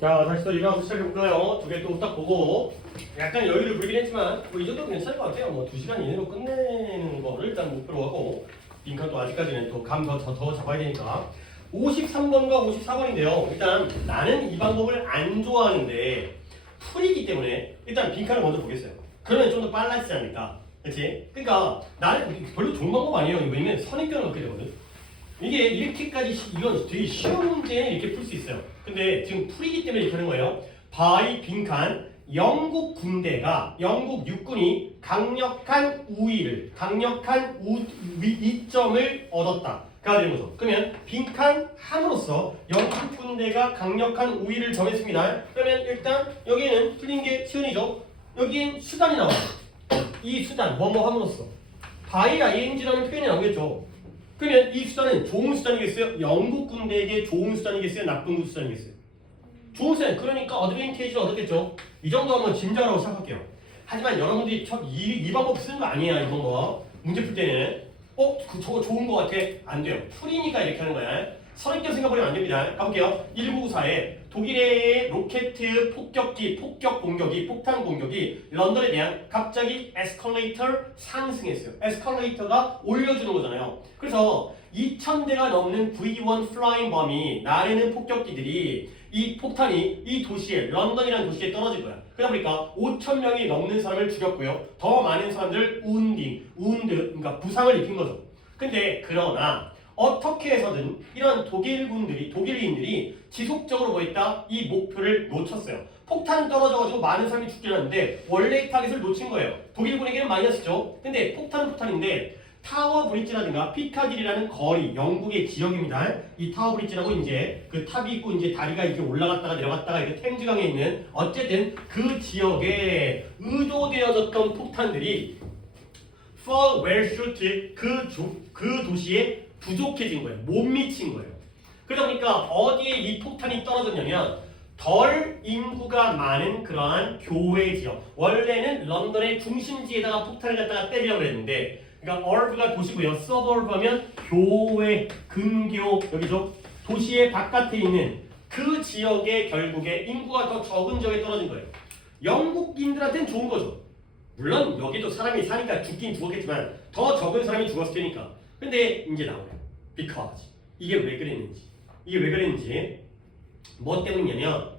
자, 다시 또 일어나서 시작해볼까요? 두 개 또 딱 보고 약간 여유를 부리긴 했지만 뭐 이 정도 괜찮을 것 같아요. 뭐 2시간 이내로 끝내는 거를 일단 목표로 하고 빈칸 또 아직까지는 또 감 더 잡아야 되니까 53번과 54번인데요. 일단 나는 이 방법을 안 좋아하는데 풀이기 때문에 일단 빈칸을 먼저 보겠어요. 그러면 좀 더 빨라지지 않을까? 그치? 그러니까 나는 별로 좋은 방법 아니에요. 왜냐면 선입견을 얻게 되거든. 이게 이렇게까지 이건 되게 쉬운 문제는 이렇게 풀 수 있어요. 근데 지금 풀이기 때문에 이렇게 하는 거예요. 바이 빈칸 영국 군대가 영국 육군이 강력한 이점을 얻었다가 되는 거죠. 그러면 빈칸 함으로써 영국 군대가 강력한 우위를 점했습니다. 그러면 일단 여기는 틀린 게 시은이죠. 여기엔 수단이 나와요. 이 수단 뭐뭐 함으로써 바이 ing라는 표현이 나오겠죠. 그러면 이 수단은 좋은 수단이겠어요? 영국 군대에게 좋은 수단이겠어요? 나쁜 수단이겠어요? 좋은 수단. 그러니까 어드밴티지를 얻었겠죠. 이 정도 한번 짐작하고 시작할게요. 하지만 여러분들이 이 방법 쓰는 거 아니야. 이번 거 문제 풀 때는 저거 좋은 거 같아. 안 돼요. 풀이니까 이렇게 하는 거야. 선입견 생각버리면 안 됩니다. 가볼게요. 1994에 독일의 로켓 폭격기, 폭격 공격이, 폭탄 공격이 런던에 대한 갑자기 에스컬레이터 상승했어요. 에스컬레이터가 올려주는 거잖아요. 그래서 2,000대가 넘는 V1 플라잉 범이 나르는 폭격기들이 이 폭탄이 이 도시에 런던이라는 도시에 떨어질 거야. 그러다 보니까 5,000명이 넘는 사람을 죽였고요. 더 많은 사람들 그러니까 부상을 입힌 거죠. 근데 그러나 어떻게 해서든 이런 독일인들이 지속적으로 뭐 했다? 이 목표를 놓쳤어요. 폭탄 떨어져가지고 많은 사람이 죽긴 하는데 원래 타겟을 놓친 거예요. 독일군에게는 마이너스죠. 근데 폭탄은 폭탄인데 타워 브릿지라든가 피카딜이라는 거리, 영국의 지역입니다. 이 타워 브릿지라고 이제 그 탑이 있고 이제 다리가 이렇게 올라갔다가 내려갔다가 이렇게 템즈강에 있는 어쨌든 그 지역에 의도되어졌던 폭탄들이 fall where shoot 그 도시에 부족해진 거예요. 못 미친 거예요. 그러다 보니까 어디에 이 폭탄이 떨어졌냐면 덜 인구가 많은 그러한 교외 지역. 원래는 런던의 중심지에다가 폭탄을 갖다가 때리려고 했는데 그러니까 urbe가 도시고요. suburb 하면 교외, 근교 여기죠. 도시의 바깥에 있는 그 지역에 결국에 인구가 더 적은 지역에 떨어진 거예요. 영국인들한테는 좋은 거죠. 물론 여기도 사람이 사니까 죽긴 죽었겠지만 더 적은 사람이 죽었을 테니까. 근데 이제 나오네요. because 이게 왜 그랬는지 뭐 때문이냐면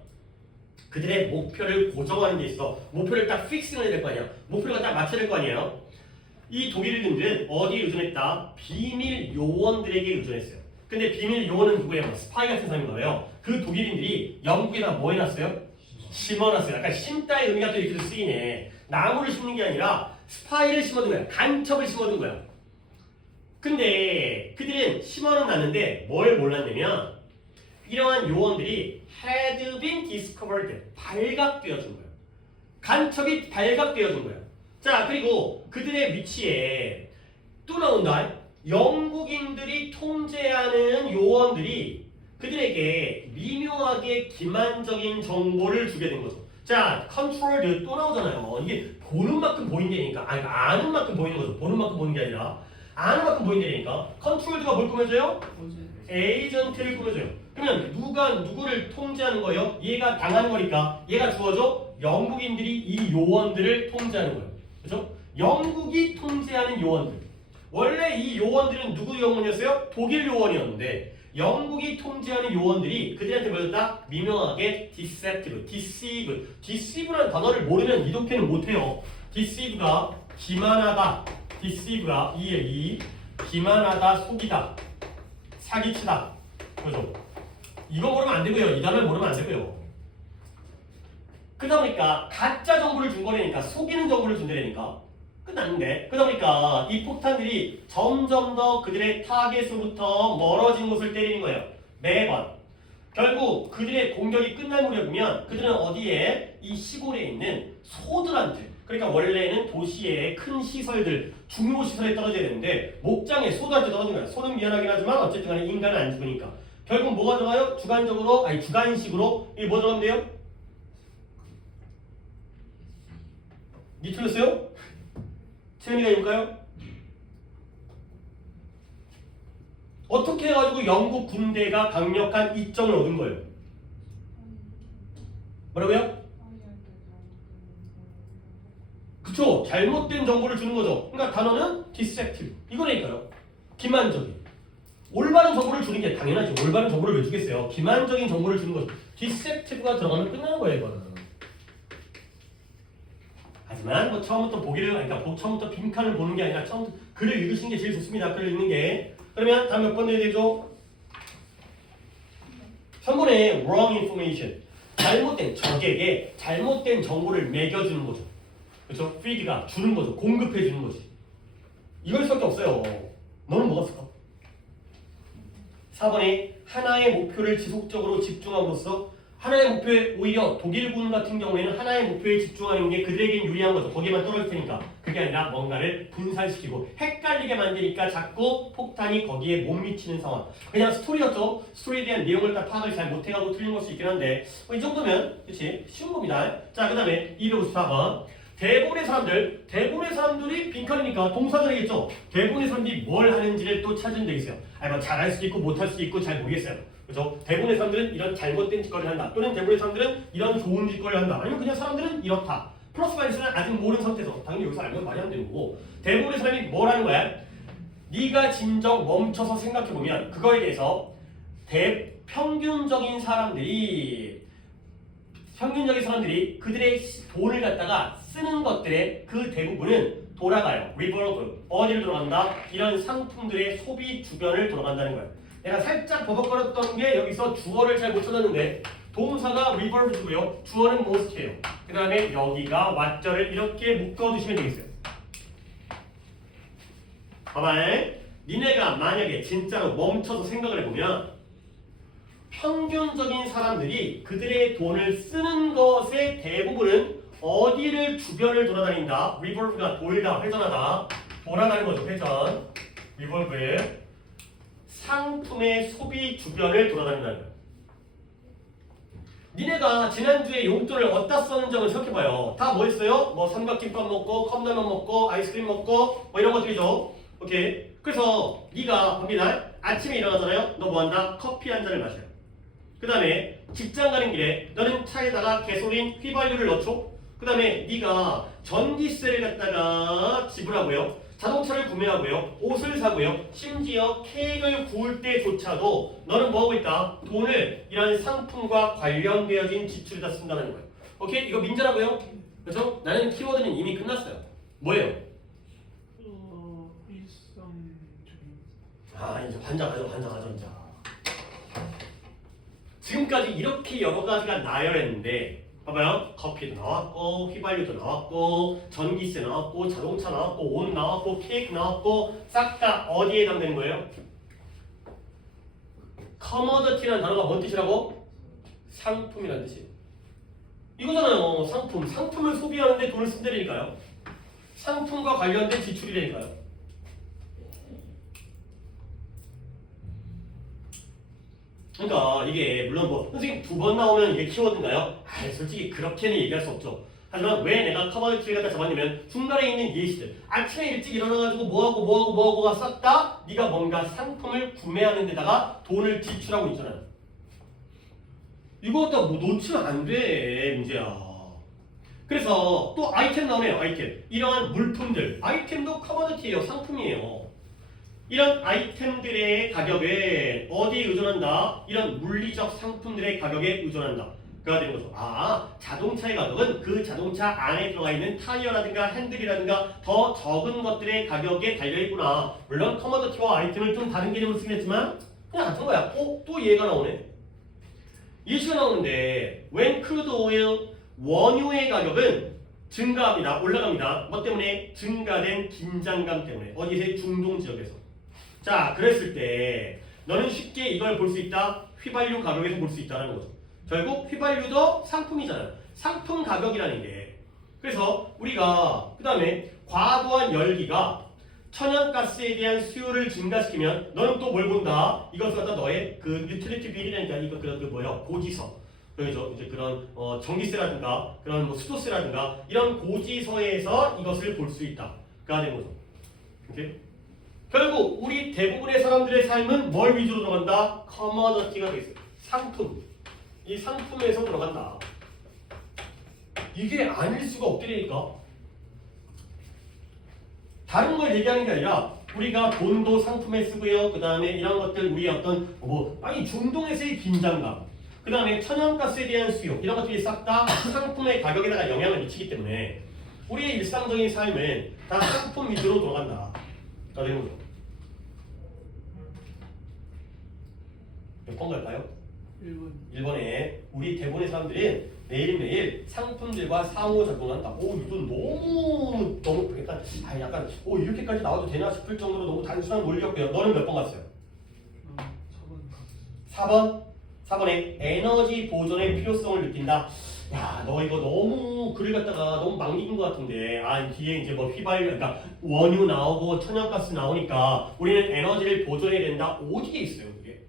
그들의 목표를 고정하는 데 있어 목표를 딱 픽싱을 해야 될 거 아니야. 목표를 딱 맞춰야 될 거 아니에요. 이 독일인들은 어디에 의존했다? 비밀 요원들에게 의존했어요. 근데 비밀 요원은 누구예요? 스파이 같은 사람인 거예요. 그 독일인들이 영국에다 뭐 해놨어요? 심어놨어요. 약간 심다의 의미가 또 이렇게 쓰이네. 나무를 심는 게 아니라 스파이를 심어둔 거야. 간첩을 심어둔 거야. 근데 그들은 심어는 놨는데 뭘 몰랐냐면 이러한 요원들이 had been discovered 발각되어준 거예요. 간첩이 발각되어준 거예요. 자, 그리고 그들의 위치에 또 나온다. 영국인들이 통제하는 요원들이 그들에게 미묘하게 기만적인 정보를 주게 된 거죠. 자, 컨트롤드 또 나오잖아요. 이게 보는 만큼 보인다니까. 아는 만큼 보이는 거죠. 보는 만큼 보이는 게 아니라 아는 만큼 보인다니까. 컨트롤드가 뭘 꾸며줘요? 에이전트를 꾸며줘요. 그러면 누가 누구를 통제하는 거예요? 얘가 당하는 거니까 얘가 주어져 영국인들이 이 요원들을 통제하는 거예요. 그렇죠? 영국이 통제하는 요원들. 원래 이 요원들은 누구 요원이었어요? 독일 요원이었는데 영국이 통제하는 요원들이 그들한테 뭐였다? 미묘하게 deceive라는 단어를 모르면 이독해는 못해요. deceive가 기만하다. deceive가 기만하다, 속이다, 사기치다. 그죠? 이거 모르면 안 되고요. 이 단어를 모르면 안 되고요. 그러다 보니까 가짜 정보를 준 거라니까 속이는 정보를 준다니까 끝났는데 그러다 보니까 이 폭탄들이 점점 더 그들의 타겟으로부터 멀어진 곳을 때리는 거예요. 매번. 결국 그들의 공격이 끝날 무렵이면 그들은 어디에? 이 시골에 있는 소들한테 그러니까 원래는 도시의 큰 시설들, 중요 시설에 떨어져야 되는데 목장에 소들한테 떨어진 거야. 소는 미안하긴 하지만 어쨌든 간에 인간은 안 죽으니까. 결국 뭐가 들어가요? 주관식으로 이게 뭐 들어간대요? 니 틀렸어요? 채연이가 읽을까요? 어떻게 해가지고 영국 군대가 강력한 이점을 얻은 거예요? 뭐라고요? 그쵸. 잘못된 정보를 주는 거죠. 그러니까 단어는 deceptive. 이거라니까요. 기만적인. 올바른 정보를 주는 게 당연하죠. 올바른 정보를 왜 주겠어요? 기만적인 정보를 주는 거죠. deceptive가 들어가면 끝나는 거예요, 이거는. 하지만 뭐 처음부터 그러니까 처음부터 빈칸을 보는 게 아니라 처음부터 글을 읽으시는 게 제일 좋습니다. 글을 읽는 게. 그러면 다음 몇 번 내야 되죠? 3번에 wrong information. 잘못된 적에게 잘못된 정보를 매겨주는 거죠. 그렇죠? feed가 주는 거죠. 공급해 주는 거지. 이걸 수밖에 없어요. 너는 뭐가 쓸까? 4번에 하나의 목표를 지속적으로 집중함으로써 하나의 목표에 오히려 독일군 같은 경우에는 하나의 목표에 집중하는 게 그들에겐 유리한 거죠. 거기에만 떨어질 테니까. 그게 아니라 뭔가를 분산시키고 헷갈리게 만드니까 자꾸 폭탄이 거기에 못 미치는 상황. 그냥 스토리였죠. 스토리에 대한 내용을 다 파악을 잘 못해가고 틀린 걸 수 있긴 한데 이 정도면 그치? 쉬운 겁니다. 자, 그 다음에 254번. 대부분의 사람들이 빈칸이니까 동사들이겠죠. 대부분의 사람들이 뭘 하는지를 또 찾으면 되겠어요. 아니 뭐 잘할 수도 있고 못할 수도 있고 잘 모르겠어요. 그렇죠? 대부분의 사람들은 이런 잘못된 짓거리를 한다. 또는 대부분의 사람들은 이런 좋은 짓거리를 한다. 아니면 그냥 사람들은 이렇다. 플러스 마이너스는 아직 모르는 상태에서 당연히 여기서 알면 말이 안 되는 거고 대부분의 사람이 뭘 하는 거야? 네가 진정 멈춰서 생각해보면 그거에 대해서 평균적인 사람들이 그들의 돈을 갖다가 쓰는 것들의 그 대부분은 돌아가요. revolve. 어디를 돌아간다? 이런 상품들의 소비 주변을 돌아간다는 거예요. 내가 살짝 버벅거렸던 게 여기서 주어를 잘 못 찾았는데 동사가 revolve고요. 주어는 most예요. 그 다음에 여기가 what절을 이렇게 묶어두시면 되겠어요. 봐봐. 니네가 만약에 진짜로 멈춰서 생각을 해보면 평균적인 사람들이 그들의 돈을 쓰는 것의 대부분은 어디를 주변을 돌아다닌다. revolve가 돌다, 회전하다. 돌아가는 거죠. 회전. revolve. 상품의 소비 주변을 돌아다닌다는 거예요. 니네가 지난주에 용돈을 어디다 썼는지 한번 생각해봐요. 다 뭐 했어요? 뭐 삼각김밥 먹고 컵라면 먹고 아이스크림 먹고 뭐 이런 것들이죠. 오케이. 그래서 네가 갑니다. 아침에 일어나잖아요. 너 뭐 한다? 커피 한 잔을 마셔요. 그 다음에 직장 가는 길에 너는 차에다가 가솔린 휘발유를 넣죠. 그 다음에 네가 전기세를 갖다가 지불하고요. 자동차를 구매하고요. 옷을 사고요. 심지어 케이크를 구울 때조차도 너는 뭐하고 있다? 돈을 이런 상품과 관련되어진 지출에다 쓴다는 거예요. 오케이? 이거 민재라고요? 그렇죠? 나는 키워드는 이미 끝났어요. 뭐예요? 일상적인. 이제 환장하죠 진짜. 지금까지 이렇게 여러 가지가 나열했는데 봐봐요. 커피도 나왔고 휘발유도 나왔고 전기세 나왔고 자동차 나왔고 옷 나왔고 케이크 나왔고 싹 다 어디에 해당되는 거예요? 커머더티라는 단어가 뭔 뜻이라고? 상품이라는 뜻이에요. 이거잖아요. 상품을 소비하는데 돈을 쓴다니까요. 상품과 관련된 지출이라니까요. 그러니까 이게 물론 뭐 선생님 2번 나오면 이게 키워드인가요? 솔직히 그렇게는 얘기할 수 없죠. 하지만 왜 내가 커머디티를 갖다 잡았냐면 중간에 있는 예시들 아침에 일찍 일어나가지고 뭐하고가 싹 다 네가 뭔가 상품을 구매하는 데다가 돈을 지출하고 있잖아요. 이거 갖다 뭐 놓치면 안 돼 문제야. 그래서 또 아이템 나오네요. 아이템. 이러한 물품들 아이템도 커머디티예요. 상품이에요. 이런 아이템들의 가격에 어디에 의존한다? 이런 물리적 상품들의 가격에 의존한다. 그가 되는 거죠. 자동차의 가격은 그 자동차 안에 들어가 있는 타이어라든가 핸들이라든가 더 적은 것들의 가격에 달려있구나. 물론 커머더티와 아이템을 좀 다른 개념으로 쓰긴 했지만 그냥 같은 거야. 또 얘가 나오네. 예시가 나오는데 when crude oil 원유의 가격은 증가합니다. 올라갑니다. 뭐 때문에? 증가된 긴장감 때문에. 어디서? 중동 지역에서. 자, 그랬을 때 너는 쉽게 이걸 볼 수 있다. 휘발유 가격에서 볼 수 있다는 거죠. 결국 휘발유도 상품이잖아요. 상품 가격이라는 게. 그래서 우리가 그 다음에 과도한 열기가 천연가스에 대한 수요를 증가시키면 너는 또 뭘 본다? 이것을 갖다 너의 그 유틸리티 빌이라니까 이거 그 고지서. 그죠? 이제 그런 전기세라든가 그런 뭐 수도세라든가 이런 고지서에서 이것을 볼 수 있다가 되는 거죠. 오케이? 결국 우리 대부분의 사람들의 삶은 뭘 위주로 들어간다? 커머더티가 되어 있어요. 상품. 이 상품에서 들어간다. 이게 아닐 수가 없다니까. 다른 걸 얘기하는 게 아니라 우리가 돈도 상품에 쓰고요. 그 다음에 이런 것들 우리 어떤 아니 중동에서의 긴장감, 그 다음에 천연가스에 대한 수요 이런 것들이 싹 다 상품의 가격에다가 영향을 미치기 때문에 우리의 일상적인 삶은 다 상품 위주로 돌아간다. 자, 되는 거죠. 몇 번 갈까요? 1번 1번에 우리 대부분의 사람들은 매일매일 상품들과 상호작용한다. 이건 너무 약간 이렇게까지 나와도 되나 싶을 정도로 너무 단순한 논리였고요. 너는 몇 번 갔어요? 4번? 4번에 에너지 보존의 필요성을 느낀다. 야, 너 이거 너무 글을 갖다가 너무 막 읽은 것 같은데, 뒤에 이제 뭐 그러니까 원유 나오고 천연가스 나오니까 우리는 에너지를 보존해야 된다. 어디에 있어요, 그게?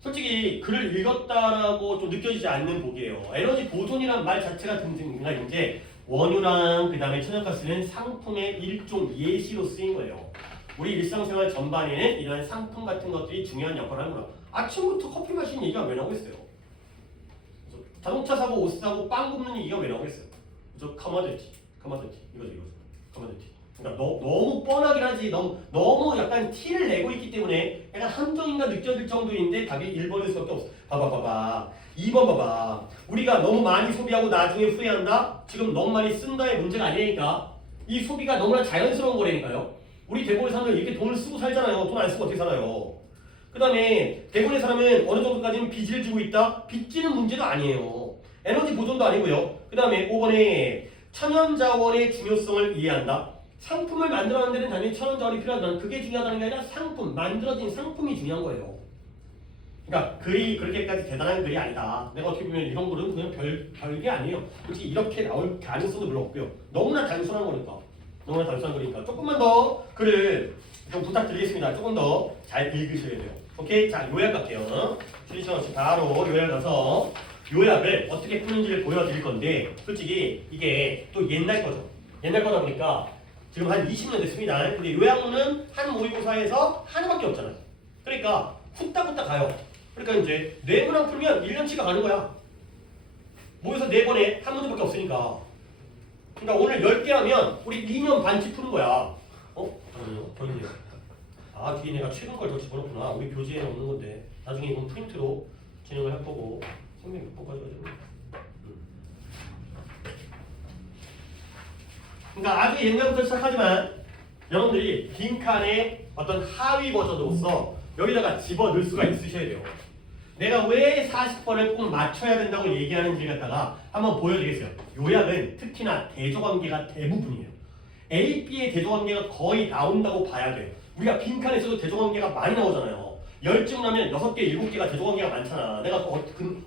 솔직히 글을 읽었다라고 좀 느껴지지 않는 보기예요. 에너지 보존이란 말 자체가 등등이나 이제 원유랑 그 다음에 천연가스는 상품의 일종 예시로 쓰인 거예요. 우리 일상생활 전반에는 이런 상품 같은 것들이 중요한 역할을 하는구나. 아침부터 커피 마시는 얘기가 왜 나오고 있어요? 자동차 사고 옷 사고 빵 굽는 얘기가 왜 나오고 있어요? 그래서 커머디티 이거죠. 커머디티. 그러니까 너무 뻔하긴 하지. 너무 약간 티를 내고 있기 때문에 약간 함정인가 느껴질 정도인데 답이 1번일 수밖에 없어. 봐봐. 2번 봐봐. 우리가 너무 많이 소비하고 나중에 후회한다? 지금 너무 많이 쓴다의 문제가 아니니까 이 소비가 너무나 자연스러운 거라니까요. 우리 대부분의 사람은 이렇게 돈을 쓰고 살잖아요. 돈 안 쓰고 어떻게 살아요? 그 다음에 대부분의 사람은 어느 정도까지는 빚을 지고 있다? 빚지는 문제도 아니에요. 에너지 보존도 아니고요. 그 다음에 5번에 천연자원의 중요성을 이해한다. 상품을 만들어내는 데는 당연히 천연자원이 필요하지만 그게 중요하다는 게 아니라 만들어진 상품이 중요한 거예요. 그러니까 글이 그렇게까지 대단한 글이 아니다. 내가 어떻게 보면 이런 글은 그냥 별게 아니에요. 솔직히 이렇게 나올 가능성도 별로 없고요. 너무나 단순한 거니까. 조금만 더 글을 좀 부탁드리겠습니다. 조금 더 잘 읽으셔야 돼요. 오케이? 자, 요약 갈게요. 쉬지 없이 바로 요약 가서 요약을 어떻게 푸는지를 보여드릴 건데 솔직히 이게 또 옛날 거죠. 옛날 거다 보니까 지금 한 20년 됐습니다. 근데 요약문은 한 모의고사에서 하나밖에 없잖아요. 그러니까 후딱후딱 가요. 그러니까 이제 네 문항 풀면 1년치가 가는 거야. 모의고사 4번에 한 문제밖에 없으니까. 그러니까 오늘 10개 하면 우리 2년 반치 푸는 거야. 아니요, 더 있네요. 뒤에 내가 최근 걸 더 집어넣구나. 우리 교재에는 없는 건데 나중에 이건 프린트로 진행을 할 거고 선생님 몇 번까지 가지고. 그러니까 아주 옛날부터 시작하지만 여러분들이 빈칸의 어떤 하위 버전으로서 여기다가 집어넣을 수가 있으셔야 돼요. 내가 왜 40번을 꼭 맞춰야 된다고 얘기하는지 갖다가 한번 보여드리겠어요. 요약은 특히나 대조관계가 대부분이에요. A, B의 대조관계가 거의 나온다고 봐야 돼요. 우리가 빈칸에서도 대조관계가 많이 나오잖아요. 10쯤 나면 6개, 7개가 대조관계가 많잖아. 내가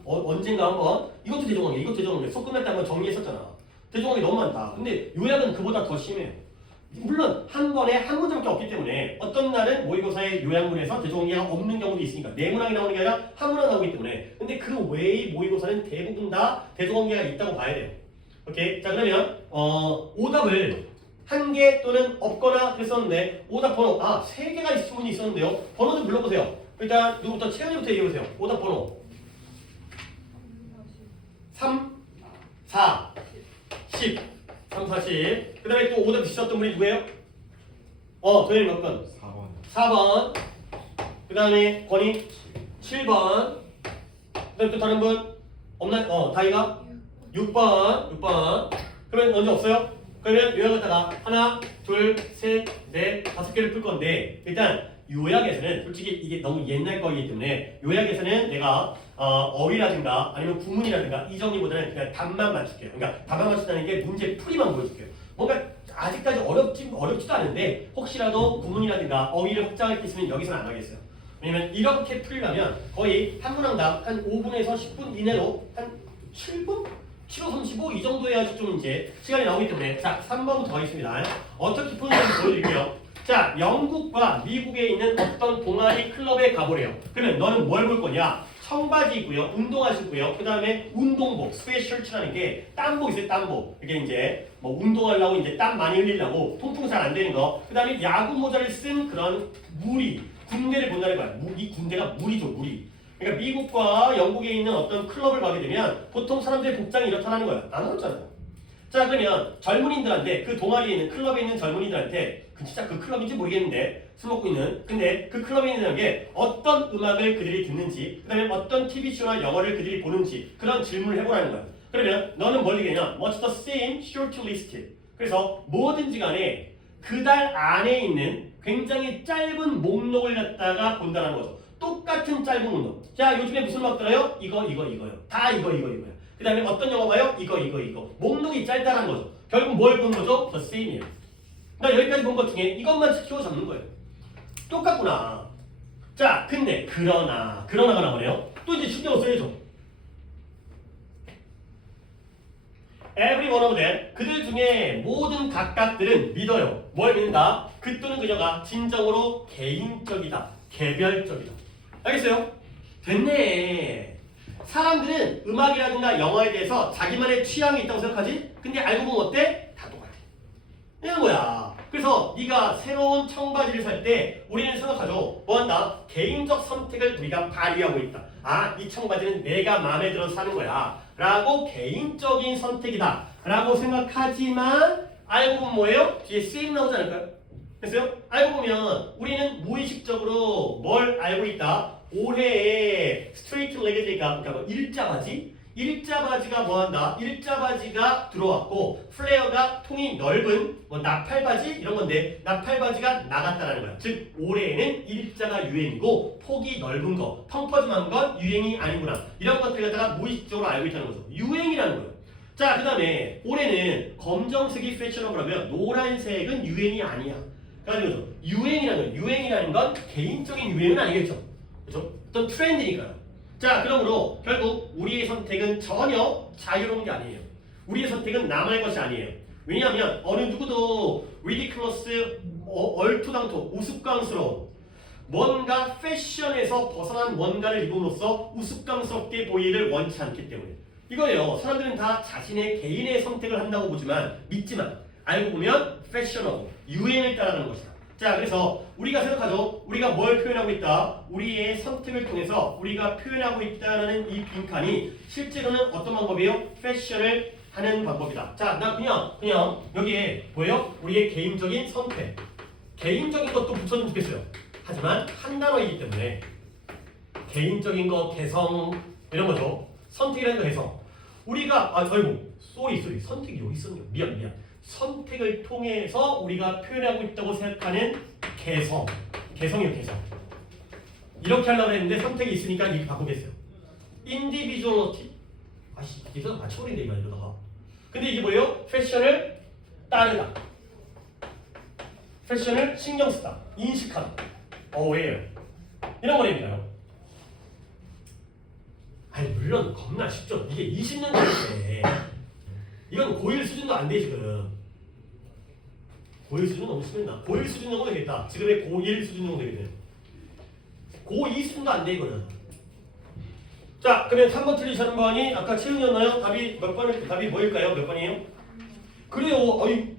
언젠가 한번 이것도 대조관계 속 끝날 때 한번 정리했었잖아. 대조관계 너무 많다. 근데 요약은 그보다 더 심해요. 물론 한 번에 한 문제밖에 없기 때문에 어떤 날은 모의고사의 요약문에서 대조관계가 없는 경우도 있으니까 네 문항이 나오는 게 아니라 한 문항 나오기 때문에 근데 그 외의 모의고사는 대부분 다 대조관계가 있다고 봐야 돼요. 오케이? 자, 그러면 오답을 한 개 또는 없거나 그랬었는데 오답 번호 3개가 있을 분이 있었는데요. 번호 좀 불러보세요. 일단 누구부터? 채연이부터 얘기해보세요. 오답 번호 3, 4, 10 3, 4, 10 그 다음에 또 오답 주셨던 분이 누구예요? 도현이 몇 번? 4번 그 다음에 권이 7번 그 다음에 또 다른 분? 없나요? 다이가? 6번 그러면 언제 없어요? 그러면 요약을 갖다가 하나, 둘, 셋, 넷, 5개를 풀 건데 일단 요약에서는 솔직히 이게 너무 옛날 거이기 때문에 요약에서는 내가 어휘라든가 아니면 구문이라든가 이 정리보다는 그냥 답만 맞출게요. 그러니까 답만 맞춘다는 게 문제 풀이만 보여줄게요. 뭔가 아직까지 어렵지도 않은데 혹시라도 구문이라든가 어휘를 확장할 게 있으면 여기서는 안 하겠어요. 왜냐면 이렇게 풀려면 거의 한 문항당 한 5분에서 10분 이내로 한 7분? 7호 35 이 정도 해야지 좀 이제 시간이 나오기 때문에 자 3번부터 가겠습니다. 어떻게 푸는지 보여드릴게요. 자 영국과 미국에 있는 어떤 동아리 클럽에 가보래요. 그러면 너는 뭘 볼 거냐? 청바지 있고요, 운동화 신고요, 그 다음에 운동복, 스웨트셔츠라는 게 땀복 있어요, 땀복. 이게 이제 뭐 운동하려고 이제 땀 많이 흘리려고 통풍 잘 안 되는 거. 그 다음에 야구 모자를 쓴 그런 무리, 군대를 본다는 거야. 이 군대가 무리죠, 무리. 그러니까 미국과 영국에 있는 어떤 클럽을 가게 되면 보통 사람들의 복장이 이렇다는 거야. 안 어렵잖아요. 자, 그러면 젊은이들한테 그 동아리에 있는 클럽에 있는 젊은이들한테 진짜 그 클럽인지 모르겠는데 술 먹고 있는 근데 그 클럽에 있는 게 어떤 음악을 그들이 듣는지 그 다음에 어떤 TV쇼나 영화를 그들이 보는지 그런 질문을 해보라는 거야. 그러면 너는 뭘 얘기하냐? What's the same short list? 그래서 뭐든지 간에 그달 안에 있는 굉장히 짧은 목록을 갖다가 본다는 거죠. 똑같은 짧은 목록. 자, 요즘에 무슨 음악 들어요? 이거요. 다 이거요. 그 다음에 어떤 영화 봐요? 이거. 목록이 짧다는 거죠. 결국 뭘 본 거죠? The same이에요. 나 여기까지 본 것 중에 이것만 키워 잡는 거예요. 똑같구나. 자, 근데 그러나가 나오네요. 또 이제 신경을 써야죠. Every one of them, 그들 중에 모든 각각들은 믿어요. 뭘 믿는다? 그 또는 그녀가 진정으로 개인적이다. 개별적이다. 알겠어요? 됐네. 사람들은 음악이라든가 영화에 대해서 자기만의 취향이 있다고 생각하지? 근데 알고 보면 어때? 다 똑같아. 이런 거야. 그래서 네가 새로운 청바지를 살 때 우리는 생각하죠. 뭐한다? 개인적 선택을 우리가 발휘하고 있다. 아, 이 청바지는 내가 마음에 들어서 사는 거야. 라고 개인적인 선택이다. 라고 생각하지만 알고 보면 뭐예요? 뒤에 same 나오지 않을까요? 됐어요? 알고 보면 우리는 무의식적으로 뭘 알고 있다? 올해에 스트레이트 레그니까 그러니까 뭐 일자바지가 뭐한다? 일자바지가 들어왔고 플레어가 통이 넓은 뭐 나팔바지 이런 건데 나팔바지가 나갔다는 거야. 즉 올해에는 일자가 유행이고 폭이 넓은 거, 펑퍼짐한 건 유행이 아니구나. 이런 것들 갖다가 무의식적으로 알고 있다는 거죠. 유행이라는 거예요. 자, 그 다음에 올해는 검정색이 패셔너블하면 노란색은 유행이 아니야. 그래서 유행이라는 건 개인적인 유행은 아니겠죠. 그렇죠? 어떤 트렌드니까요. 자, 그러므로 결국 우리의 선택은 전혀 자유로운 게 아니에요. 우리의 선택은 남의 것이 아니에요. 왜냐하면 어느 누구도 ridiculous, 얼토당토, 우스꽝스러운 뭔가 패션에서 벗어난 뭔가를 입음으로써 우스꽝스럽게 보이기를 원치 않기 때문에 이거예요. 사람들은 다 자신의 개인의 선택을 한다고 보지만 믿지만 알고 보면 패셔너블, 유행을 따라가는 것이다. 자, 그래서 우리가 생각하죠. 우리가 뭘 표현하고 있다? 우리의 선택을 통해서 우리가 표현하고 있다는 이 빈칸이 실제로는 어떤 방법이에요? 패션을 하는 방법이다. 자, 나 그냥 여기에 보여요? 우리의 개인적인 선택. 개인적인 것도 붙여주면 좋겠어요. 하지만 한 단어이기 때문에 개인적인 거, 개성 이런 거죠. 선택이라는 거 개성. 우리가 쏘리 선택이 여기 있었네요. 미안. 선택을 통해서 우리가 표현하고 있다고 생각하는 개성이요. 이렇게 하려고 했는데 선택이 있으니까 이렇게 바꾸겠어요. individuality. 아씨, 이거 맞춰버린다 이러다가. 근데 이게 뭐예요? 패션을 따르다. 패션을 신경 쓰다. 인식하다. aware. 이런 거랍니다요. 아니 물론 겁나 쉽죠. 이게 20년 전인데 이건 고1 수준도 안 돼 지금. 고1 수준 너무 심했나? 고1 수준 정도 되겠다. 지금의 고1 수준 정도 되겠네. 고2 수준도 안 돼 이거는. 자, 그러면 3번 틀리시는 번이 아까 채은이었나요? 답이 뭐일까요? 몇 번이에요? 그래요.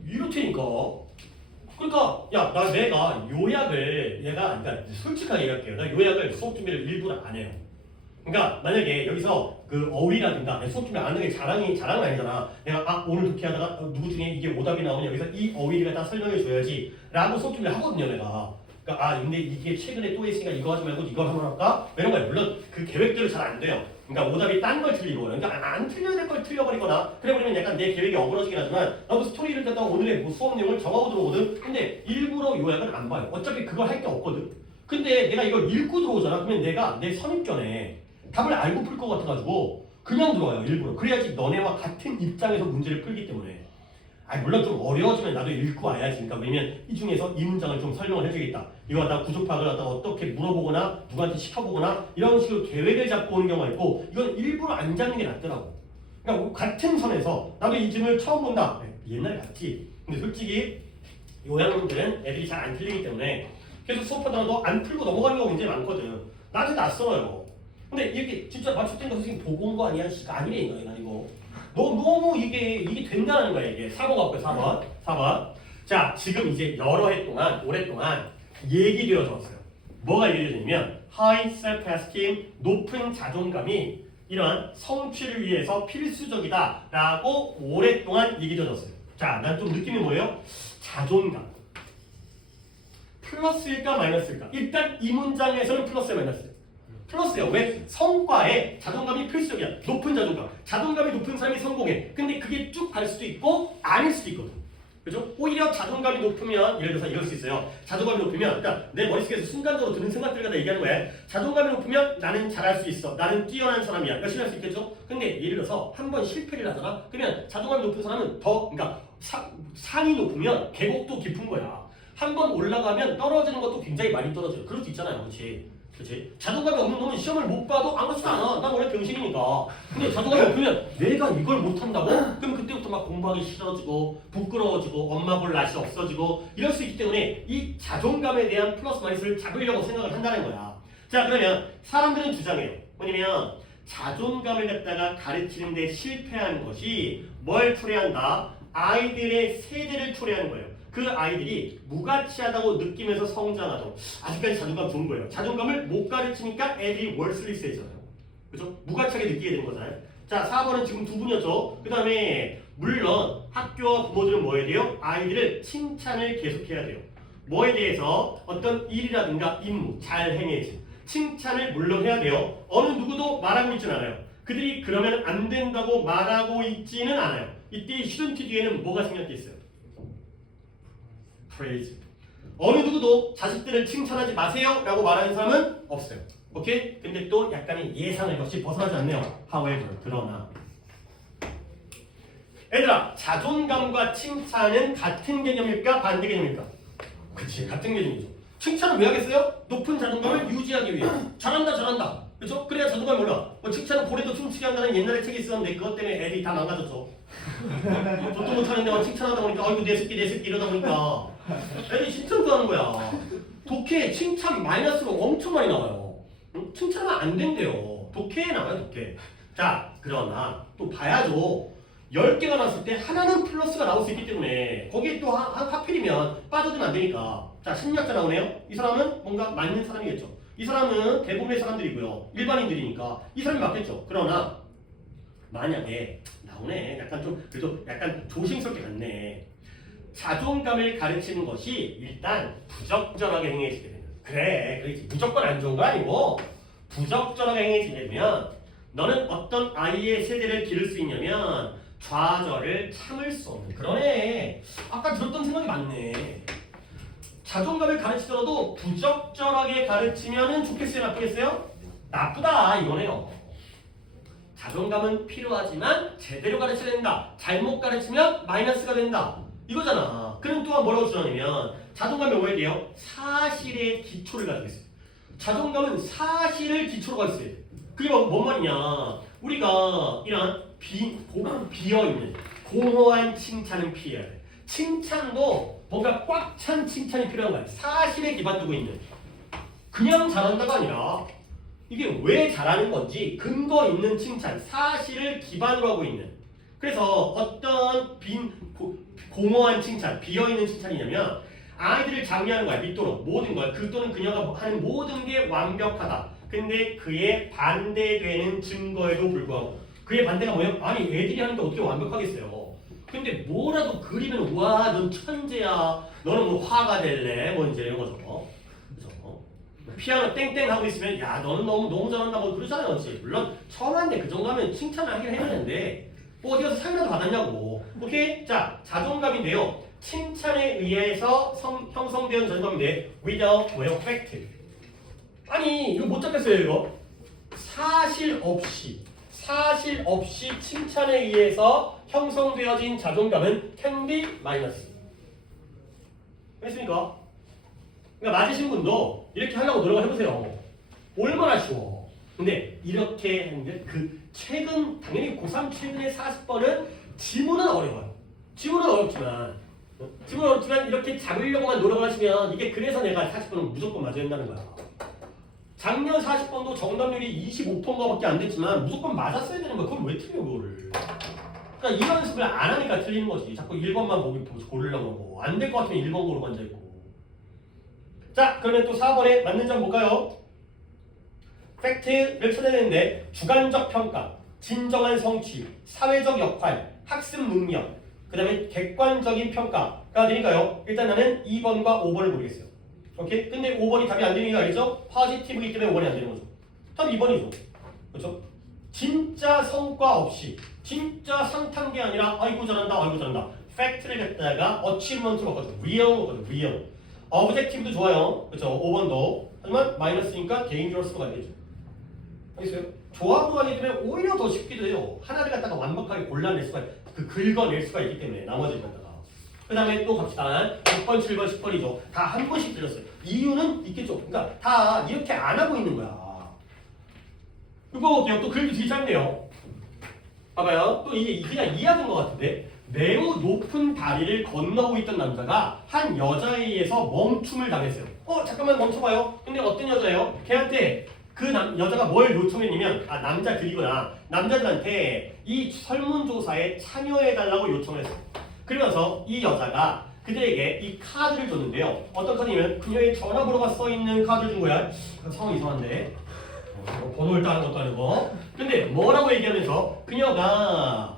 이렇다니까. 그러니까 내가 요약을 그러니까 솔직하게 얘기할게요. 나 요약을 수업 준비를 일부러 안 해요. 그러니까 만약에 여기서 그 어휘라든가 수업 준비 안 하는 게 자랑은 아니잖아. 내가 오늘 그렇게 하다가 누구 중에 이게 오답이 나오면 여기서 이 어휘를 다 설명해 줘야지 라고 수업 준비를 하거든요 내가. 그러니까 근데 이게 최근에 또 했으니까 이거 하지 말고 이거 한번 할까? 이런 거예요. 물론 그 계획대로 잘 안 돼요. 그러니까 오답이 딴 걸 틀리거나 그러니까 안 틀려야 될 걸 틀려버리거나 그래버리면 약간 내 계획이 어그러지긴 하지만 나도 스토리를 갖다가 오늘의 뭐 수업 내용을 정하고 들어오거든. 근데 일부러 요약은 안 봐요. 어차피 그걸 할 게 없거든. 근데 내가 이걸 읽고 들어오잖아. 그러면 내가 내 선입견에 답을 알고 풀 것 같아가지고 그냥 들어와요. 일부러. 그래야지 너네와 같은 입장에서 문제를 풀기 때문에. 물론 좀 어려워지면 나도 읽고 와야지. 그러니까 왜냐면 이 중에서 이 문장을 좀 설명을 해주겠다. 이거 갖다가 구조 파악을 갖다가 어떻게 물어보거나 누구한테 시켜보거나 이런 식으로 계획을 잡고 오는 경우가 있고 이건 일부러 안 잡는 게 낫더라고. 그러니까 같은 선에서 나도 이 질문을 처음 본다. 옛날에 봤지. 근데 솔직히 요양문들은 애들이 잘 안 틀리기 때문에 계속 수업하다가도 안 풀고 넘어가는 경우가 굉장히 많거든. 나한테 낯설어요. 근데 이렇게 진짜 맞췄던 거 선생님 보고 온 거 아니야? 아니래 이거. 너무 이게 된다는 거야 이게. 4번 갖고요. 4번. 자, 지금 이제 여러 해 동안 오랫동안 얘기되어져 왔어요. 뭐가 얘기되냐면 high self-esteem, 높은 자존감이 이러한 성취를 위해서 필수적이다라고 오랫동안 얘기해줬어요. 자, 난 좀 느낌이 뭐예요? 자존감. 플러스일까 마이너스일까? 일단 이 문장에서는 플러스야 마이너스야. 플러스야. 왜? 성과에 자존감이 필수적이야. 높은 자존감. 자존감이 높은 사람이 성공해. 근데 그게 쭉 갈 수도 있고 아닐 수도 있거든. 그죠? 오히려 자존감이 높으면 예를 들어서 이럴 수 있어요. 자존감이 높으면 그러니까 내 머릿속에서 순간적으로 드는 생각들을 갖다 얘기하는 거야. 자존감이 높으면 나는 잘할 수 있어. 나는 뛰어난 사람이야. 열심히 할 수 있겠죠? 근데 예를 들어서 한 번 실패를 하잖아. 그러면 자존감이 높은 사람은 더 그러니까 산이 높으면 계곡도 깊은 거야. 한 번 올라가면 떨어지는 것도 굉장히 많이 떨어져요. 그럴 수 있잖아요. 그렇지? 그치? 자존감이 없는 놈은 시험을 못 봐도 아무렇지도 않아. 난 원래 병신이니까. 근데 자존감이 없으면 내가 이걸 못한다고? 그럼 그때부터 막 공부하기 싫어지고 부끄러워지고 엄마 볼 낯이 없어지고 이럴 수 있기 때문에 이 자존감에 대한 플러스 마이너스를 잡으려고 생각을 한다는 거야. 자, 그러면 사람들은 주장해요. 뭐냐면 자존감을 갖다가 가르치는 데 실패한 것이 뭘 초래한다? 아이들의 세대를 초래하는 거예요. 그 아이들이 무가치하다고 느끼면서 성장하죠. 아직까지 자존감 좋은 거예요. 자존감을 못 가르치니까 애들이 월슬리스해져요. 그죠? 무가치하게 느끼게 되는 거잖아요. 자, 4번은 지금 두 분이었죠. 그 다음에 물론 학교와 부모들은 뭐 해야 돼요? 아이들을 칭찬을 계속해야 돼요. 뭐에 대해서 어떤 일이라든가 임무 잘 해내지. 칭찬을 물론 해야 돼요. 어느 누구도 말하고 있지는 않아요. 그들이 그러면 안 된다고 말하고 있지는 않아요. 이때 슈던트 뒤에는 뭐가 생략돼 있어요? praise. 어느 누구도 자식들을 칭찬하지 마세요 라고 말하는 사람은 없어요. 오케이? 근데 또 약간의 예상을 역시 벗어나지 않네요. however, 그러나 얘들아, 자존감과 칭찬은 같은 개념일까? 반대 개념일까? 그치, 같은 개념이죠. 칭찬을 왜 하겠어요? 높은 자존감을 유지하기 위해. 잘한다 잘한다. 그렇죠? 그래야 자존감이 올라. 뭐 칭찬은 고래도 춤추게 한다는 옛날에 책이 있었는데 그것 때문에 애들이 다 망가졌죠. 족도 못하는데 막 칭찬하다 보니까 아이고 내 새끼 이러다 보니까 애들이 칭찬도 하는 거야. 독해 칭찬 마이너스로 엄청 많이 나와요. 응? 칭찬하면 안 된대요. 독해에 나와요 독해. 자, 그러나 또 봐야죠. 10개가 나왔을 때 하나는 플러스가 나올 수 있기 때문에 거기에 또 하필이면 빠져들면 안 되니까. 자, 심리학자 나오네요. 이 사람은 뭔가 맞는 사람이겠죠. 이 사람은 대부분의 사람들이고요. 일반인들이니까 이 사람이 맞겠죠. 그러나 만약에 나오네. 약간 좀 그래도 약간 조심스럽게 갔네. 자존감을 가르치는 것이 일단 부적절하게 행해지게 되는. 그래, 그렇지. 무조건 안 좋은 거 아니고 부적절하게 행해지게 되면 너는 어떤 아이의 세대를 기를 수 있냐면 좌절을 참을 수 없는. 그러네. 아까 들었던 생각이 맞네. 자존감을 가르치더라도 부적절하게 가르치면은 좋겠어요, 나쁘겠어요? 나쁘다 이거네요. 자존감은 필요하지만 제대로 가르쳐야 된다. 잘못 가르치면 마이너스가 된다. 이거잖아. 그럼 또한 뭐라고 주장하냐면 자존감이 뭐에 돼요? 사실의 기초를 가지고 있어요. 자존감은 사실을 기초로 가지고 있어요. 그게 뭔 말이냐? 우리가 이런 비어있는 공허한 칭찬은 피해야 돼. 칭찬도 뭔가 꽉 찬 칭찬이 필요한 거야. 사실에 기반 두고 있는. 그냥 잘한다가 아니라 이게 왜 잘하는 건지 근거 있는 칭찬, 사실을 기반으로 하고 있는. 그래서 어떤 공허한 칭찬, 비어있는 칭찬이냐면 아이들을 장려하는 거야. 믿도록 모든 걸. 그 또는 그녀가 하는 모든 게 완벽하다. 근데 그에 반대되는 증거에도 불구하고. 그의 반대가 뭐예요? 아니 애들이 하는 게 어떻게 완벽하겠어요. 근데 뭐라도 그리면 와, 넌 천재야. 너는 뭐 화가 될래? 뭐 이제 이런 거죠. 그죠? 피아노 땡땡 하고 있으면 야, 너는 너무 잘한다 뭐 그러잖아요. 물론 처음인데 그 정도 하면 칭찬을 하긴 해야 되는데 뭐 어디 가서 상이라도 받았냐고. 오케이? 자, 자존감인데요. 칭찬에 의해서 형성되는 자존감인데 without 뭐예요? fact. 아니 이거 못 잡겠어요 이거. 사실 없이 칭찬에 의해서 형성되어진 자존감은 can be 마이너스. 됐습니까? 그러니까 맞으신 분도 이렇게 하려고 노력을 해보세요. 얼마나 쉬워. 근데 이렇게 하는데 최근 당연히 고3 최근에 40번은 지문은 어려워요. 지문은 어렵지만 이렇게 잡으려고만 노력을 하시면 이게 그래서 내가 40번은 무조건 맞아야 한다는 거야. 작년 40번도 정답률이 25%밖에 안 됐지만 무조건 맞았어야 되는 거야. 그걸 왜 틀려 그거를. 그러니까 이런 연습을 안 하니까 틀리는 거지. 자꾸 1번만 고르려고 하고 안 될 것 같으면 1번 고르고 앉아있고. 자, 그러면 또 4번에 맞는 점 볼까요? 팩트를 찾아내는데 주관적 평가, 진정한 성취, 사회적 역할, 학습 능력, 그 다음에 객관적인 평가가 되니까요. 일단 나는 2번과 5번을 모르겠어요. 오케이? 근데 5번이 답이 안 되는 이유가 알죠? 포지티브이기 때문에 5번이 안 되는 거죠. 답 2번이죠. 그렇죠? 진짜 성과 없이 진짜 상탄 게 아니라 아이고 잘한다 아이고 잘한다 팩트를 갖다가 achievement로 바꿔줘. real로 바꿔줘. real. objective도 좋아요. 그렇죠? 5번도. 하지만 마이너스니까 dangerous로 가야겠죠. 알겠어요? 조합으로 가기 때문에 오히려 더 쉽기도 해요. 하나를 갖다가 완벽하게 골라낼 수가 긁어낼 수가 있기 때문에 나머지를 갖다가. 그 다음에 또 갑시다. 6번, 7번, 10번이죠. 다 한 번씩 들렸어요. 이유는 있겠죠. 그러니까 다 이렇게 안 하고 있는 거야. 이거 볼게요. 또 글도 되게 짧네요. 봐봐요. 또 이게 그냥 이해하는 것 같은데 매우 높은 다리를 건너고 있던 남자가 한 여자에 의해서 멈춤을 당했어요. 잠깐만 멈춰봐요. 근데 어떤 여자예요? 걔한테 그 여자가 뭘 요청했냐면 남자들이거나 남자들한테 이 설문조사에 참여해달라고 요청을 했어요. 그러면서 이 여자가 그들에게 이 카드를 줬는데요. 어떤 카드냐면 그녀의 전화번호가 써있는 카드를 준 거야. 상황이 이상한데 번호를 따는 것도 아니고. 근데 뭐라고 얘기하면서 그녀가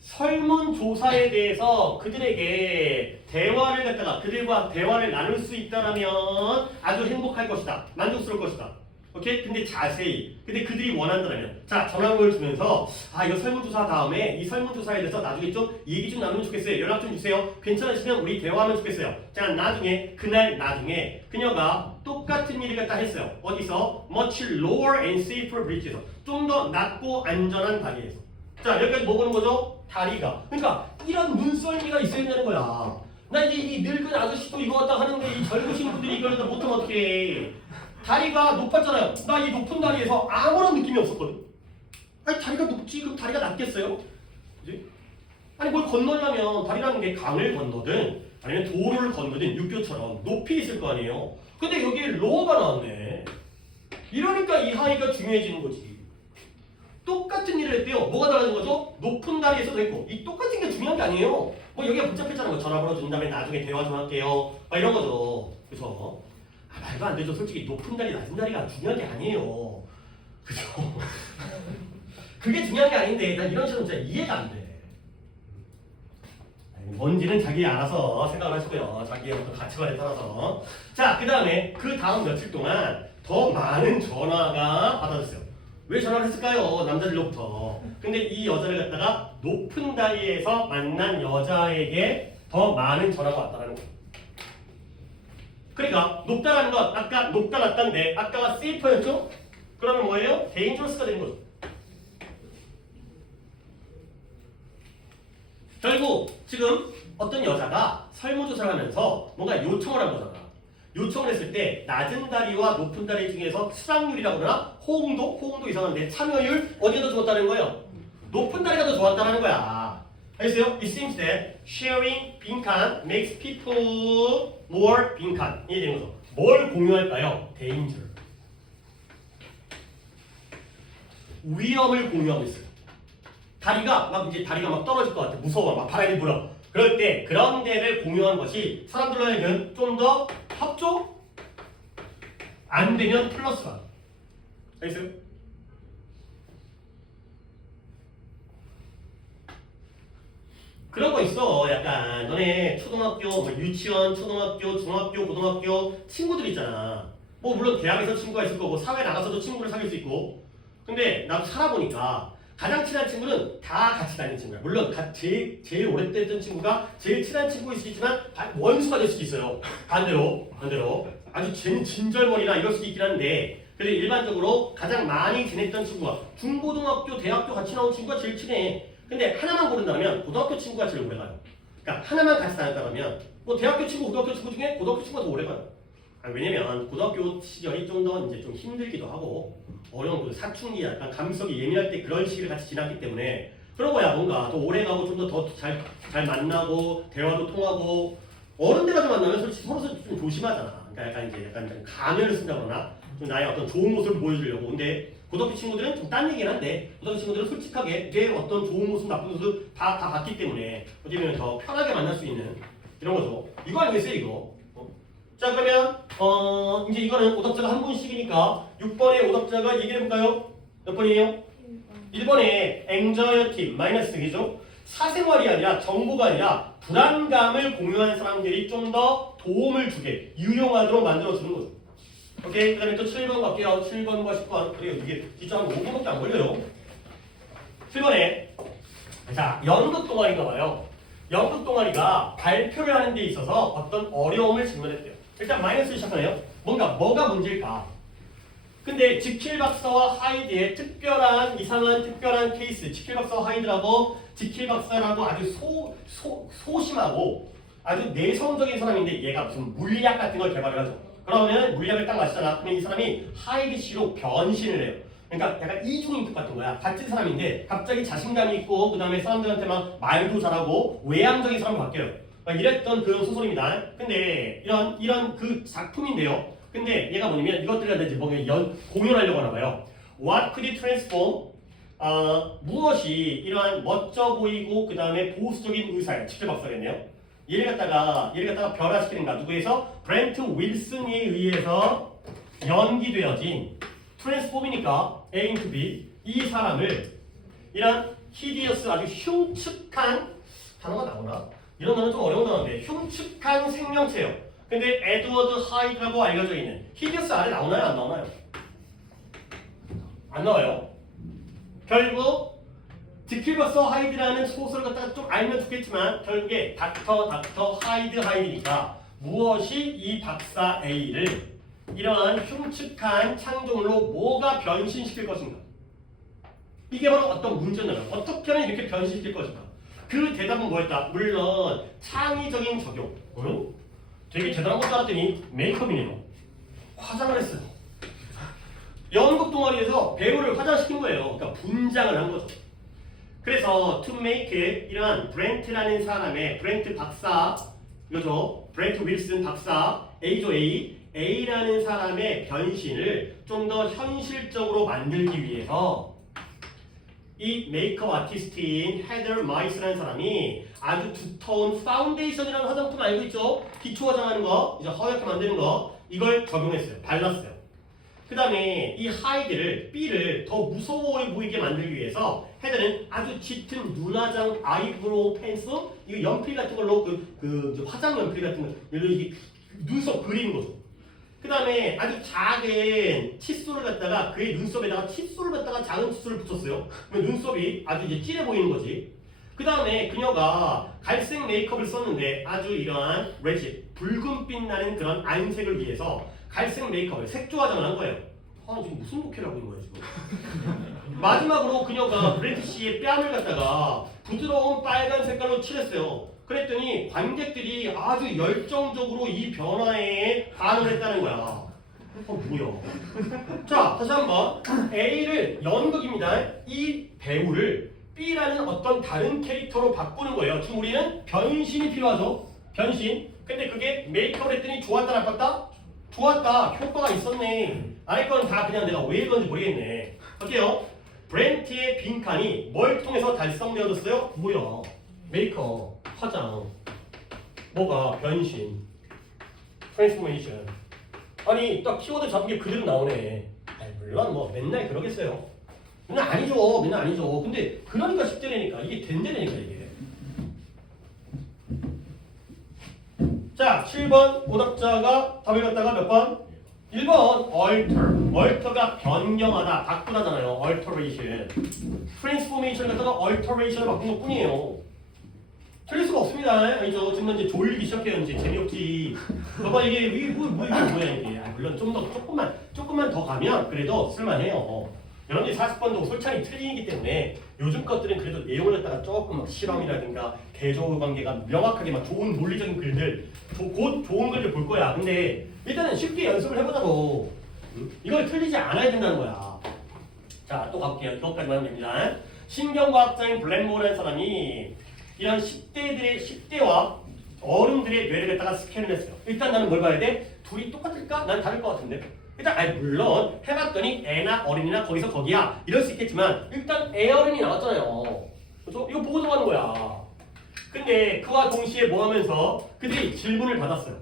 설문조사에 대해서 그들에게 대화를 갖다가 그들과 대화를 나눌 수 있다면 아주 행복할 것이다. 만족스러울 것이다. 오케이? 근데 자세히. 근데 그들이 원한다면 자 전화번호를 주면서 이거 설문조사 다음에 이 설문조사에 대해서 나중에 좀 얘기 좀 나누면 좋겠어요. 연락 좀 주세요. 괜찮으시면 우리 대화하면 좋겠어요. 자 나중에 그날 나중에 그녀가 똑같은 일을 갖다 했어요. 어디서? Much lower and safer bridge에서 좀 더 낮고 안전한 다리에서. 자 여기까지 뭐 보는 거죠? 다리가. 그러니까 이런 눈썰미가 있어야 된다는 거야. 나 이제 이 늙은 아저씨도 이거 갖다 하는데 이 젊으신 분들이 이걸 갖다 못하면 어떡해. 다리가 높았잖아요. 나 이 높은 다리에서 아무런 느낌이 없었거든. 아니 다리가 높지 그럼 다리가 낮겠어요? 그지? 아니 뭘 건너려면 다리라는 게 강을 건너든 아니면 도로를 건너든 육교처럼 높이 있을 거 아니에요. 근데 여기에 로어가 나왔네. 이러니까 이 하이가 중요해지는 거지. 똑같은 일을 했대요. 뭐가 달라진 거죠? 높은 다리에서도 했고 이 똑같은 게 중요한 게 아니에요. 뭐 여기가 복잡했잖아요. 전화번호 준 다음에 나중에 대화 좀 할게요. 이런 거죠. 그래서 말도 안 되죠. 솔직히 높은 다리 낮은 다리가 중요한 게 아니에요. 그죠? 그게 중요한 게 아닌데 난 이런 식으로 진짜 이해가 안 돼. 뭔지는 자기 알아서 생각을 하시고요. 자기의 어떤 가치관에 따라서. 자, 그 다음에 그 다음 며칠 동안 더 많은 전화가 받아졌어요. 왜 전화를 했을까요? 남자들로부터. 근데 이 여자를 갖다가 높은 다리에서 만난 여자에게 더 많은 전화가 왔다는 거예요. 그러니까 높다라는 건 아까 높다 낮다인데 아까가 safer였죠? 그러면 뭐예요? dangerous가 된 거죠. 결국 지금 어떤 여자가 설문조사를 하면서 뭔가 요청을 한 거잖아. 요청을 했을 때 낮은 다리와 높은 다리 중에서 수락률이라고 그러나 호응도 이상한데 참여율 어디가 더 좋았다는 거예요? 높은 다리가 더 좋았다는 거야. 알겠어요? It seems that sharing 빈칸 makes people more 빈칸 이 되는 거죠. 뭘 공유할까요? danger. 위험을 공유하고 있어요. 다리가 막 떨어질 것 같아. 무서워. 막 바람이 불어. 그럴 때 그런 데를 공유하는 것이 사람들로 하여금 좀 더 협조? 안 되면 플러스가. 알겠어요? 그런 거 있어. 약간 너네 초등학교, 유치원, 초등학교, 중학교, 고등학교 친구들 있잖아. 뭐 물론 대학에서 친구가 있을 거고 사회 나가서도 친구를 사귈 수 있고. 근데 나도 살아보니까 가장 친한 친구는 다 같이 다니는 친구야. 물론 제일 오랫동안 친구가 제일 친한 친구일 수도 있지만 원수가 될 수도 있어요. 반대로 아주 진절머리나 이럴 수도 있긴 한데 그래도 일반적으로 가장 많이 지냈던 친구가 중고등학교, 대학교 같이 나온 친구가 제일 친해. 근데 하나만 고른다면 고등학교 친구가 제일 오래가요. 그러니까 하나만 같이 다녔다면 뭐 대학교 친구, 고등학교 친구 중에 고등학교 친구가 더 오래가요. 왜냐면 고등학교 시절이 좀 더 이제 좀 힘들기도 하고 어려운 그 사춘기 약간 감성이 예민할 때 그런 시기를 같이 지났기 때문에 그런 거야. 뭔가 더 오래가고 좀 더 잘 만나고 대화도 통하고 어른들 가서 만나면 솔직히 서로 좀 조심하잖아. 그러니까 약간 좀 가면을 쓴다거나 좀 나의 어떤 좋은 모습을 보여주려고. 근데 고등학교 친구들은 좀 딴 얘기긴 한데 고등학교 친구들은 솔직하게 내 어떤 좋은 모습 나쁜 모습 다 봤기 때문에 어떻게 보면 더 편하게 만날 수 있는 이런 거죠. 이거 아니겠어요 이거? 자 그러면 이제 이거는 오답자가 한 분씩이니까 6번의 오답자가 얘기해볼까요? 몇 번이에요? 1번에 anxiety 마이너스이죠. 사생활이 아니라 정보가 아니라 불안감을 공유하는 사람들이 좀 더 도움을 주게 유용하도록 만들어주는 거죠. 오케이. 그 다음에 또 7번 갈게요. 7번과 10번. 그리고 이게 진짜 한 5분밖에 안 걸려요. 7번에 자 연극 동아리인가 봐요. 연극 동아리가 발표를 하는 데 있어서 어떤 어려움을 직면했대요. 일단 마이너스 시작하네요. 뭐가 문제일까? 근데 지킬 박사와 하이드의 이상한 특별한 케이스, 지킬 박사와 하이드라고 지킬 박사라고 아주 소심하고 아주 내성적인 사람인데 얘가 무슨 물약 같은 걸 개발을 하죠. 그러면 물약을 딱 마시잖아. 그러면 이 사람이 하이드 씨로 변신을 해요. 그러니까 약간 이중인격 같은 거야. 같은 사람인데 갑자기 자신감이 있고 그 다음에 사람들한테 막 말도 잘하고 외향적인 사람으로 바뀌어요. 이랬던 그런 소설입니다. 근데 이런 그 작품인데요. 근데 얘가 뭐냐면 이것들을 갖다 이제 공연하려고 하나 봐요. What could it transform? 무엇이 이러한 멋져 보이고 그 다음에 보수적인 의사야. 직접 박사겠네요. 얘를 갖다가 변화시키는가? 누구에서? 브렌트 윌슨에 의해서 연기되어진 트랜스폼이니까 A into B 이 사람을 이런 히디어스 아주 흉측한 단어가 나오나? 이런 단어는 좀 어려운 단어인데 흉측한 생명체요. 근데 에드워드 하이드라고 알려져 있는 히디어스 아래 나오나요? 안 나오나요? 안 나와요. 결국 지킬버서 하이드라는 소설을 갖다가 좀 알면 좋겠지만 결국에 닥터 하이드니까 무엇이 이 박사 A를 이러한 흉측한 창조물로 뭐가 변신시킬 것인가? 이게 바로 어떤 문제냐면 어떻게 하면 이렇게 변신시킬 것인가? 그 대답은 뭐였다? 물론 창의적인 적용. 되게 대단한 것 같더니 메이크업이네요. 화장을 했어요. 연극 동아리에서 배우를 화장시킨 거예요. 그러니까 분장을 한 거죠. 그래서 to make it 이런 브렌트라는 사람의 브렌트 박사 이거죠. 브렌트 윌슨 박사 A죠 A. A라는 사람의 변신을 좀 더 현실적으로 만들기 위해서 이 메이크업 아티스트인 헤더 마이스라는 사람이 아주 두터운 파운데이션이라는 화장품 알고 있죠? 기초 화장하는 거, 이제 허옇게 만드는 거 이걸 적용했어요. 발랐어요. 그 다음에 이 하이드를 B를 더 무서워 보이게 만들기 위해서 헤더는 아주 짙은 눈화장 아이브로우 펜슬 이거 연필 같은 걸로 그 화장 연필 같은 거 이렇게 눈썹 그리는 거죠. 그 다음에 아주 작은 칫솔을 갖다가 그의 눈썹에다가 칫솔을 갖다가 작은 칫솔을 붙였어요. 그러면 눈썹이 아주 이제 찌해 보이는 거지. 그 다음에 그녀가 갈색 메이크업을 썼는데 아주 이러한 레지 붉은빛 나는 그런 안색을 위해서 갈색 메이크업을 색조 화장을 한 거예요. 지금 무슨 목회를 하고 있는 거야 지금. 마지막으로 그녀가 브렌트 씨의 뺨을 갖다가 부드러운 빨간 색깔로 칠했어요. 그랬더니 관객들이 아주 열정적으로 이 변화에 반응을 했다는 거야. 뭐야? 자, 다시 한번 A를 연극입니다. 이 배우를 B라는 어떤 다른 캐릭터로 바꾸는 거예요. 지금 우리는 변신이 필요하죠. 변신. 근데 그게 메이크업을 했더니 좋았다 나빴다? 좋았다. 효과가 있었네. 아래 거는 다 그냥 내가 왜 그런지 모르겠네. 할게요. 브렌트의 빈칸이 뭘 통해서 달성되어졌어요? 뭐야? 메이크업, 화장, 뭐가 변신, 트랜스포메이션. 아니 딱 키워드 잡은 게 그대로 나오네. 물론 뭐 맨날 그러겠어요. 맨날 아니죠. 근데 그러니까 10대라니까 이게 된대라니까 이게. 자 7번 오답자가 답을 갖다가 몇 번? 1번 alter가 변경하다, 바꾸다잖아요. alteration. transformation 갖다가 alteration을 바꾼 것 뿐이에요. 틀릴 수가 없습니다. 아니죠. 지금 이제 졸리기 시작해요. 이제 재미없지. 봐봐 이게 뭐야 이게. 물론 조금만 더 가면 그래도 쓸만해요. 여러분들이 40번도 솔찬히 틀리기 때문에 요즘 것들은 그래도 내용을 갖다가 조금 막 실험이라든가 대조 관계가 명확하게 막 좋은 논리적인 글들 곧 좋은 글들 볼 거야. 근데 일단은 쉽게 연습을 해보자고. 이걸 틀리지 않아야 된다는 거야. 자, 또 가볼게요. 이것까지만 하면 됩니다. 신경과학자인 블랙모어라는 사람이 이런 10대와 어른들의 뇌를 갖다가 스캔을 했어요. 일단 나는 뭘 봐야 돼? 둘이 똑같을까? 난 다를 것 같은데. 일단 물론 해봤더니 애나 어린이나 거기서 거기야 이럴 수 있겠지만 일단 애 어른이 나왔잖아요. 그렇죠? 이거 보고 정하는 거야. 근데 그와 동시에 뭐 하면서 그들이 질문을 받았어요.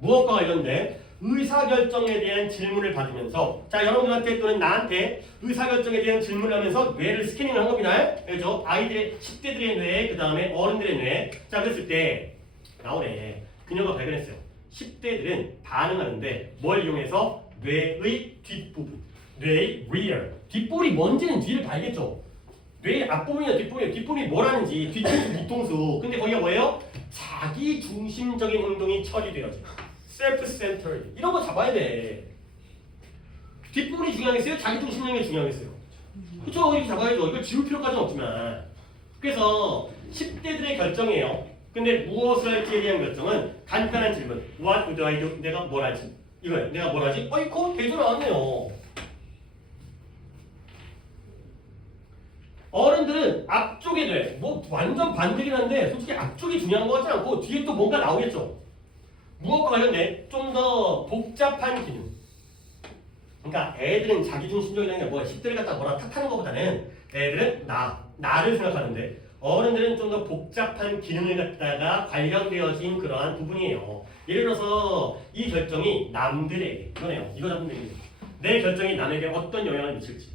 무엇과 관련된 의사결정에 대한 질문을 받으면서 자 여러분들한테 또는 나한테 의사결정에 대한 질문을 하면서 뇌를 스캐닝을 한 겁니다. 그렇죠? 아이들의 10대들의 뇌, 그 다음에 어른들의 뇌. 자 그랬을 때 나오네. 그녀가 발견했어요. 10대들은 반응하는데 뭘 이용해서? 뇌의 뒷부분, 뇌의 rear. 뒷부분이 뭔지는 뒤를 봐야겠죠. 뇌의 앞부분이나 뒷부분이 뒷부분이 뭘 하는지 뒤통수 뒤통수. 근데 거기가 뭐예요? 자기 중심적인 행동이 처리되어져. self-centered. 이런 거 잡아야 돼. 뒷부분이 중요하겠어요? 자기 중심적인 게 중요하겠어요? 그쵸? 이렇게 잡아야죠. 이걸 지울 필요까지는 없지만. 그래서 10대들의 결정이에요. 근데 무엇을 할지에 대한 결정은 간단한 질문. What would I do? 내가 뭘 하지? 이거예요. 내가 뭘 하지? 어이코 대조 나왔네요. 어른들은 앞쪽에 돼. 뭐 완전 반대긴 한데 솔직히 앞쪽이 중요한 것 같지 않고 뒤에 또 뭔가 나오겠죠. 무엇과 관련된 좀 더 복잡한 기능. 그러니까 애들은 자기중심적이라는 게 뭐야? 10대를 갖다 뭐라 탓하는 것보다는 애들은 나를 생각하는데 어른들은 좀 더 복잡한 기능을 갖다가 관련되어진 그러한 부분이에요. 예를 들어서 이 결정이 남들에게 이거네요. 이거 잡으면 됩니다. 내 결정이 남에게 어떤 영향을 미칠지.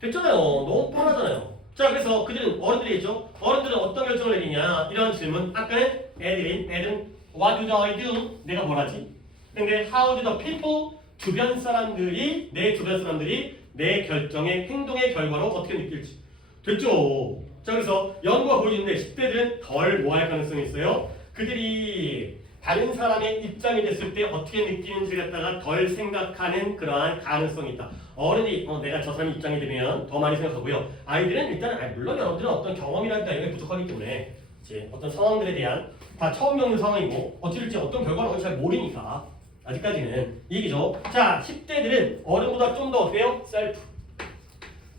됐잖아요. 너무 뻔하잖아요. 자 그래서 그들은 어른들이겠죠. 어른들은 어떤 결정을 내리냐 이런 질문. 아까는 애들은 What do I do? 내가 뭘 하지? 근데 How do the people? 주변 사람들이 내 주변 사람들이 내 결정의 행동의 결과로 어떻게 느낄지. 됐죠? 자 그래서 연구가 보여주는데 10대들은 덜 뭐 할 가능성이 있어요? 그들이 다른 사람의 입장이 됐을 때 어떻게 느끼는지를 갖다가 덜 생각하는 그러한 가능성이 있다. 어른이 내가 저 사람 입장이 되면 더 많이 생각하고요. 아이들은 일단은 물론 여러분들은 어떤 경험이랄까 이런 게 부족하기 때문에 이제 어떤 상황들에 대한 다 처음 겪는 상황이고 어찌 될지 어떤 결과를 잘 모르니까 아직까지는 이 얘기죠. 자 10대들은 어른보다 좀 더 어때요? 셀프.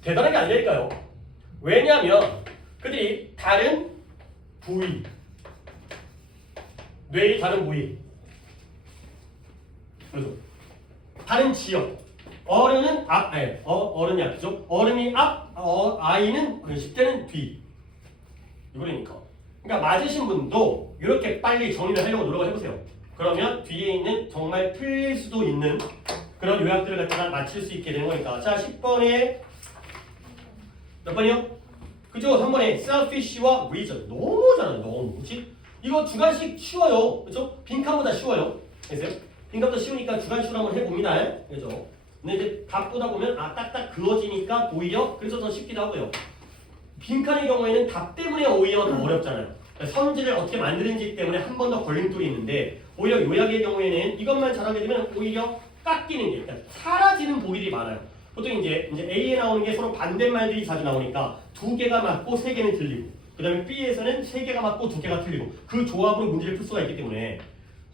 대단한 게 아니라니까요. 왜냐하면 그들이 다른 부위 뇌의 다른 부위 그렇죠. 다른 지역 어른은 앞, 어른이 앞이죠. 어른이 앞, 아이는 10대는 뒤 이거니까. 그러니까 맞으신 분도 이렇게 빨리 정리를 하려고 노력을 해보세요. 그러면 뒤에 있는 정말 틀릴 수도 있는 그런 요약들을 갖다가 맞출 수 있게 되는 거니까. 자 10번에 몇 번이요? 그죠? 3번에 selfish와 reason. 너무잖아요. 너무. 그치? 이거 주관식 쉬워요. 그죠? 빈칸보다 쉬워요. 됐어요? 빈칸보다 쉬우니까 주관식으로 한번 해봅니다. 그죠? 근데 이제 답 보다 보면 딱딱 그어지니까 오히려 그래서 더 쉽기도 하고요. 빈칸의 경우에는 답 때문에 오히려 더 어렵잖아요. 그러니까 선지를 어떻게 만드는지 때문에 한 번 더 걸림돌이 있는데 오히려 요약의 경우에는 이것만 잘하게 되면 오히려 깎이는 게 그러니까 사라지는 보기들이 많아요. 보통 이제 A에 나오는 게 서로 반대말들이 자주 나오니까 2개가 맞고 3개는 틀리고 그 다음에 B에서는 3개가 맞고 2개가 틀리고 그 조합으로 문제를 풀 수가 있기 때문에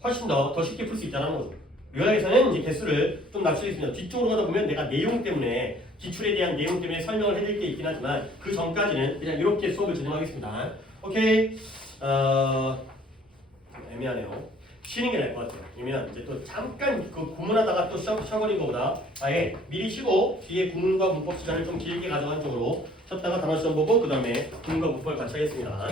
훨씬 더 쉽게 풀 수 있다는 거죠. 요약에서는 이제 개수를 좀 낮추겠습니다. 뒤쪽으로 가다 보면 내가 내용 때문에 기출에 대한 내용 때문에 설명을 해드릴 게 있긴 하지만 그 전까지는 그냥 이렇게 수업을 진행하겠습니다. 오케이. 애매하네요. 쉬는 게 나을 것 같아요. 왜냐면 이제 또 잠깐 그 구문하다가 또 쉬어버린 것보다 아예 미리 쉬고 뒤에 구문과 문법 시간을 좀 길게 가져간 쪽으로 쉬었다가 단어 시험 보고 그 다음에 구문과 문법을 같이 하겠습니다.